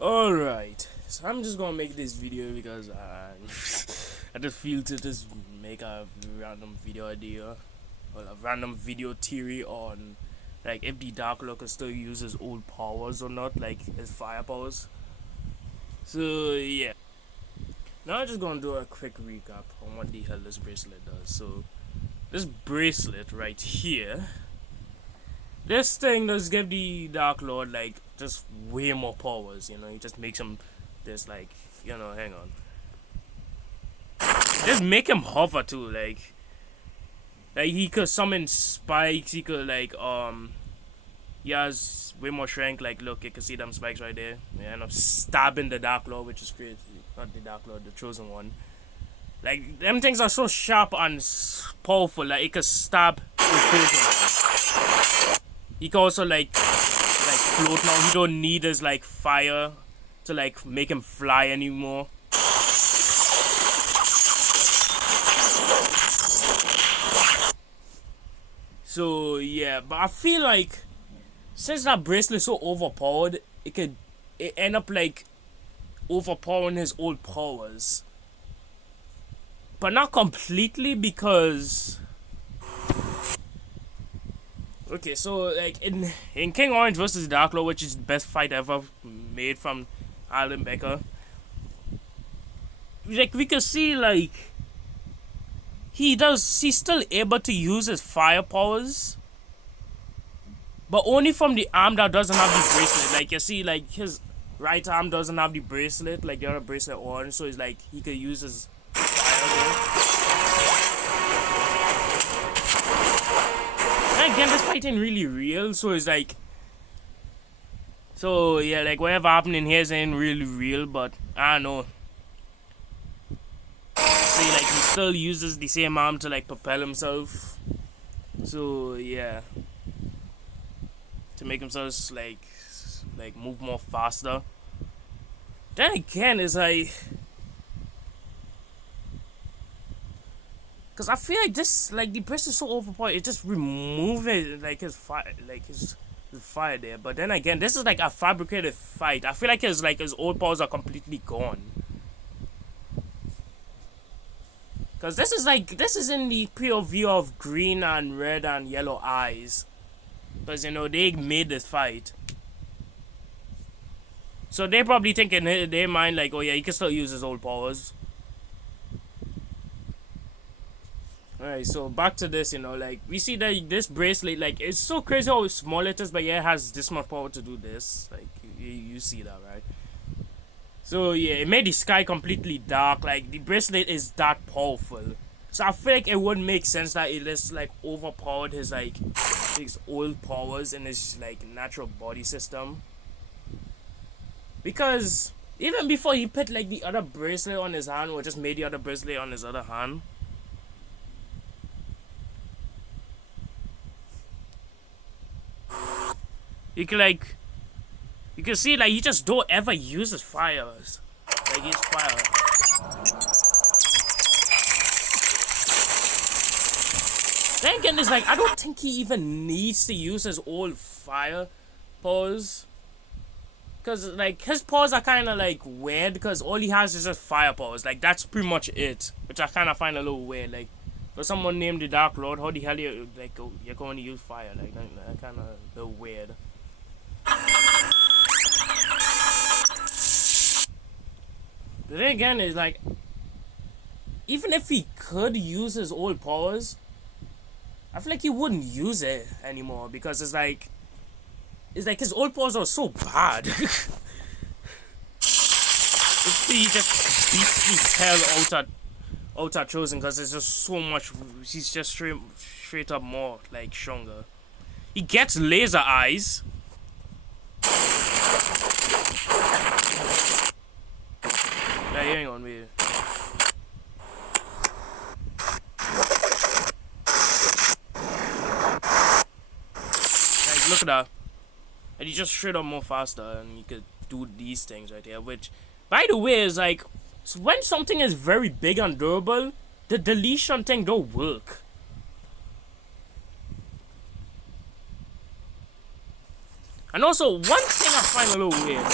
Alright, so I'm just gonna make this video because I just feel to just make a random video idea or a random video theory on like if the Dark Lord can still use his old powers or not, like his fire powers. So yeah, now I'm just gonna do a quick recap on what the hell this bracelet does. So this bracelet right here, this thing does give the Dark Lord like just way more powers. You know, it just makes him this like hang on, just make him hover too. Like he could summon spikes. He could he has way more strength. Like look, you can see them spikes right there. Yeah, and I'm stabbing the Dark Lord, which is crazy. Not the Dark Lord, the chosen one. Like them things are so sharp and powerful. Like it could stab the chosen one. He can also like float now. He don't need his like fire to like make him fly anymore. So yeah, but I feel like since that bracelet is so overpowered, it end up like overpowering his old powers. But not completely because okay, so like in King Orange versus Dark Lord, which is the best fight ever made from Alan Becker, like we can see like he's still able to use his fire powers, but only from the arm that doesn't have the bracelet. Like you see, like his right arm doesn't have the bracelet, like the other bracelet on, so it's like he could use his fire. And again, this fight ain't really real, so it's like, so yeah, like whatever happened in here ain't really real, but I don't know. See, like he still uses the same arm to like propel himself. So yeah, to make himself like move more faster. Then again, it's like, cause I feel like this like the bracelet is so overpowered, it just remove it like his fire, like his fire there. But then again, this is like a fabricated fight. I feel like his old powers are completely gone. Cause this is in the POV of green and red and yellow eyes. Cause you know they made this fight. So they probably think in their mind like, oh yeah, he can still use his old powers. Alright, so back to this, you know, like we see that this bracelet, like it's so crazy how small it is, but yeah, it has this much power to do this. Like you see that, right? So yeah, it made the sky completely dark. Like the bracelet is that powerful. So I feel like it would make sense that it is like overpowered his old powers in his like natural body system. Because even before he put like the other bracelet on his hand, or just made the other bracelet on his other hand, you can see like he just don't ever use his fires. Like his fire. Then again, it's like I don't think he even needs to use his old fire powers. Cause like his powers are kinda like weird because all he has is just fire powers. Like that's pretty much it. Which I kinda find a little weird. Like for someone named the Dark Lord, how the hell you're going to use fire? Like that kinda a little weird. But then again, it's like, even if he could use his old powers, I feel like he wouldn't use it anymore because it's like his old powers are so bad. He just beats the hell out at Chosen because it's just so much. He's just straight up more like stronger. He gets laser eyes. Yeah, hang on, wait. Like, look at that. And he just straight up more faster, and he could do these things right here. Which, by the way, is like, so when something is very big and durable, the deletion thing don't work. And also, one thing I find a little weird, like,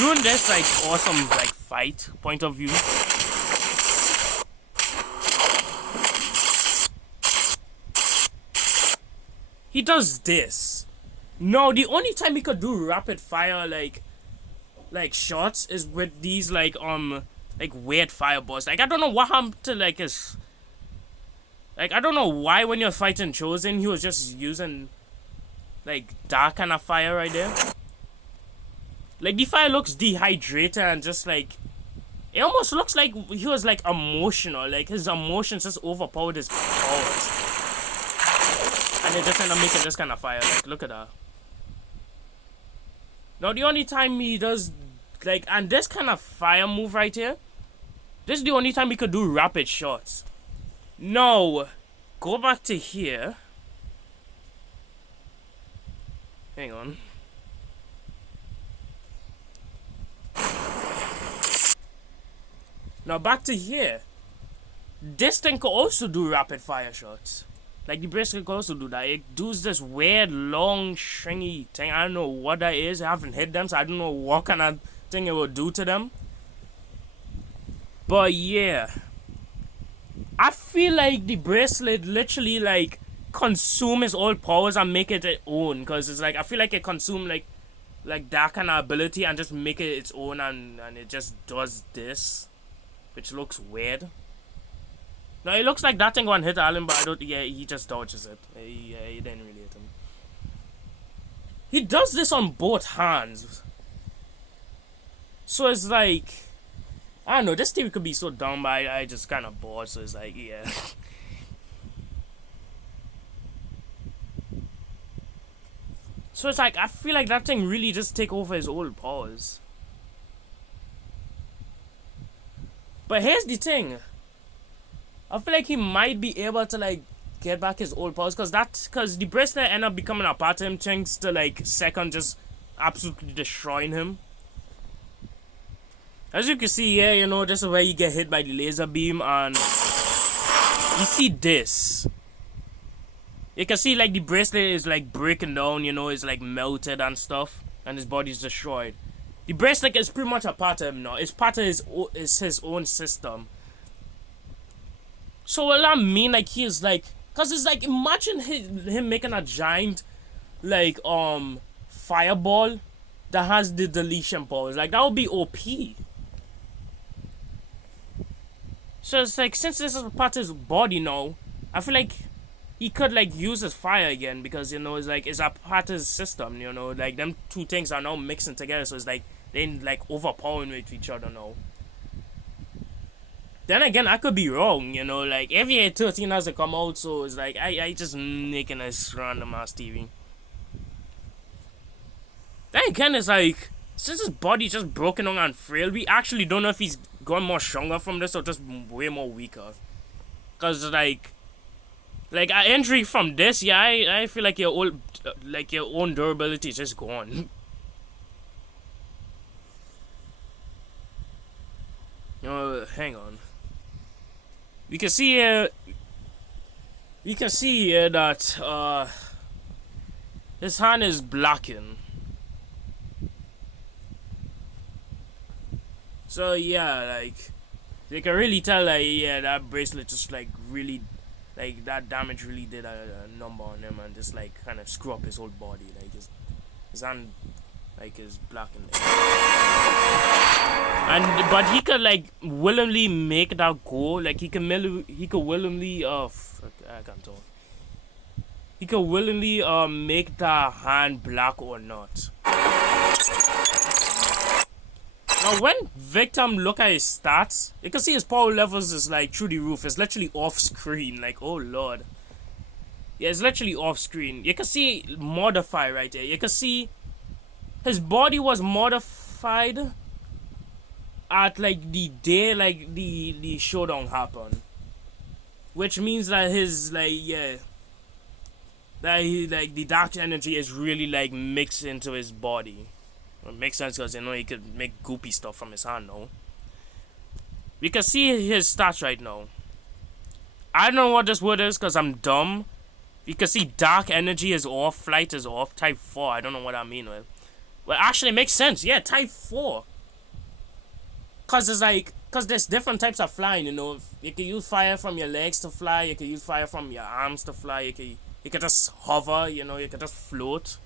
doing this like awesome like fight point of view. He does this. No, the only time he could do rapid fire like shots is with these like weird fireballs. Like I don't know what happened to like his. Like I don't know why when you're fighting Chosen he was just using like dark kind of fire right there. Like the fire looks dehydrated and just like it almost looks like he was like emotional. Like his emotions just overpowered his powers. And it just ended up making this kind of fire. Like look at that. Now the only time he does like and this kind of fire move right here. This is the only time he could do rapid shots. No. Go back to here. Hang on. Now back to here. This thing could also do rapid fire shots. Like the bracelet could also do that. It does this weird long stringy thing. I don't know what that is. I haven't hit them, so I don't know what kind of thing it will do to them. But yeah. I feel like the bracelet literally like consume his old powers and make it its own. Cause it's like I feel like it consume like that kind of ability and just make it its own and it just does this. Which looks weird. No, it looks like that thing going to hit Alan, but I don't. Yeah, he just dodges it. He didn't really hit him. He does this on both hands. So it's like, I don't know. This theory could be so dumb, but I just kind of bored. So it's like, yeah. So it's like I feel like that thing really just take over his old powers. But here's the thing. I feel like he might be able to like get back his old powers because the bracelet ended up becoming a part of him thanks to like Second just absolutely destroying him. As you can see here, you know, this is where you get hit by the laser beam and you see this. You can see like the bracelet is like breaking down, you know, it's like melted and stuff and his body's destroyed. The bracelet is pretty much a part of him now. It's part of his own system. So what I mean, like he is like, cause it's like imagine him making a giant, like fireball that has the deletion powers. Like that would be OP. So it's like since this is a part of his body now, I feel like he could like use his fire again because you know it's like it's a part of his system. You know, like them two things are now mixing together. So it's like they like overpowering with each other now. Then again, I could be wrong, you know, like FEA 13 has to come out, so it's like I just making a random ass TV. Then again, it's like since his body just broken down and frail, we actually don't know if he's gone more stronger from this or just way more weaker. Cause like an injury from this, yeah, I feel like your own durability is just gone. Hang on. You can see here that his hand is blackened. So yeah, like you can really tell like yeah that bracelet just like really like that damage really did a number on him and just like kind of screw up his whole body. Like his hand like is blackened. And but he could like willingly make that go. Like he could willingly I can't talk. He could willingly make that hand black or not. Now when victim look at his stats, you can see his power levels is like through the roof. It's literally off screen. Like oh lord. Yeah, it's literally off screen. You can see modify right there. You can see his body was modified at like the day like the showdown happened, which means that his like yeah that he like the dark energy is really like mixed into his body. It makes sense because you know he could make goopy stuff from his hand now. We can see his stats right now. I don't know what this word is because I'm dumb. You can see dark energy is off, flight is off, type 4. I don't know what I mean with. Well, actually, it makes sense. Yeah, type 4. Cause it's like, cause there's different types of flying. You know, you can use fire from your legs to fly. You can use fire from your arms to fly. You can just hover. You know, you can just float.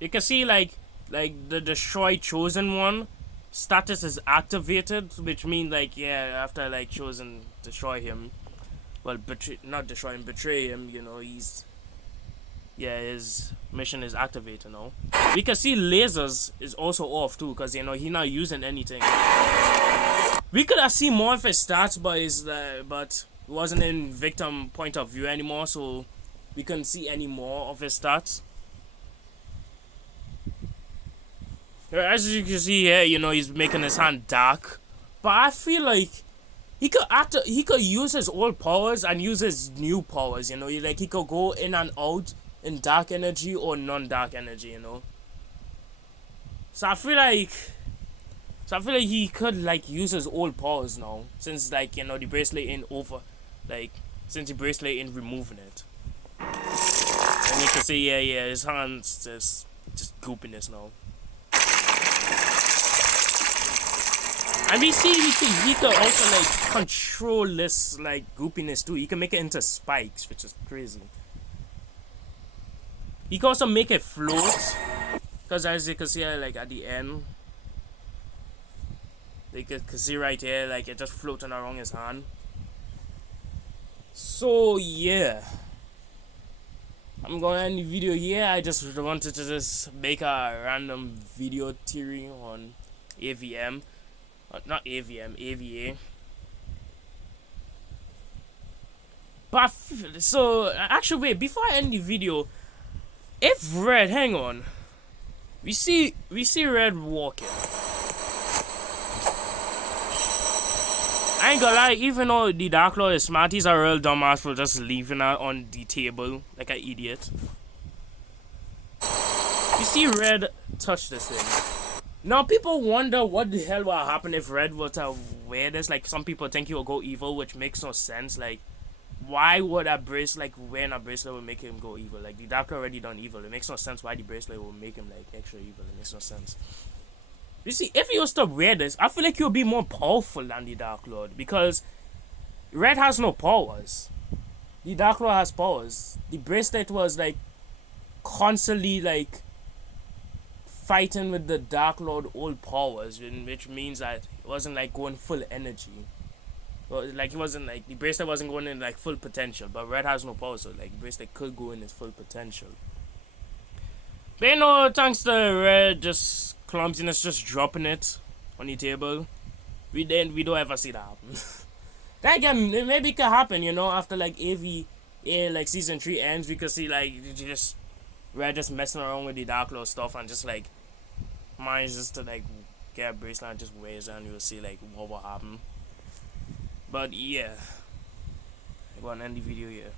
You can see like the destroy chosen one status is activated, which means like yeah, after like chosen destroy him, well betray, not destroy him, betray him, you know, he's, yeah, his mission is activated now. We can see lasers is also off too, because you know he's not using anything. We could have seen more of his stats, but it wasn't in victim point of view anymore, so we couldn't see any more of his stats. As you can see here, you know, he's making his hand dark. But I feel like he could use his old powers and use his new powers, you know. Like he could go in and out in dark energy or non-dark energy, you know. So I feel like he could like use his old powers now, since like, you know, the bracelet ain't over, like since the bracelet ain't removing it. And you can see yeah, his hands just goopiness now. And we see he could also like control this like goopiness too. He can make it into spikes, which is crazy. He can also make it float, because as you can see like at the end, you can see right here like it just floating around his hand. So yeah, I'm gonna end the video here. I just wanted to just make a random video theory on AVM. Not AVM, AVA. But so actually, wait, before I end the video, if Red, hang on, we see Red walking. I ain't gonna lie, even though the Dark Lord is smart, he's a real dumbass for just leaving her on the table like an idiot. You see Red touch this thing. Now people wonder what the hell will happen if Red were to wear this. Like some people think he will go evil, which makes no sense. Like why would a bracelet, like wearing a bracelet would make him go evil? Like the Dark already done evil. It makes no sense why the bracelet will make him like extra evil. It makes no sense. You see, if he was to wear this, I feel like he would be more powerful than the Dark Lord, because Red has no powers. The Dark Lord has powers. The bracelet was like constantly like fighting with the Dark Lord old powers, which means that it wasn't like going full energy. Well, like it wasn't like the bracelet wasn't going in like full potential, but Red has no power, so like the bracelet could go in its full potential. But you know, thanks to Red just clumsiness, just dropping it on the table, we don't ever see that happen. Then again, maybe it could happen, you know, after like like season 3 ends, we could see like just Red just messing around with the Dark Lord stuff and just like manage just to like get a bracelet and just wears it, and you'll see like what will happen. But yeah, I'm gonna end the video here.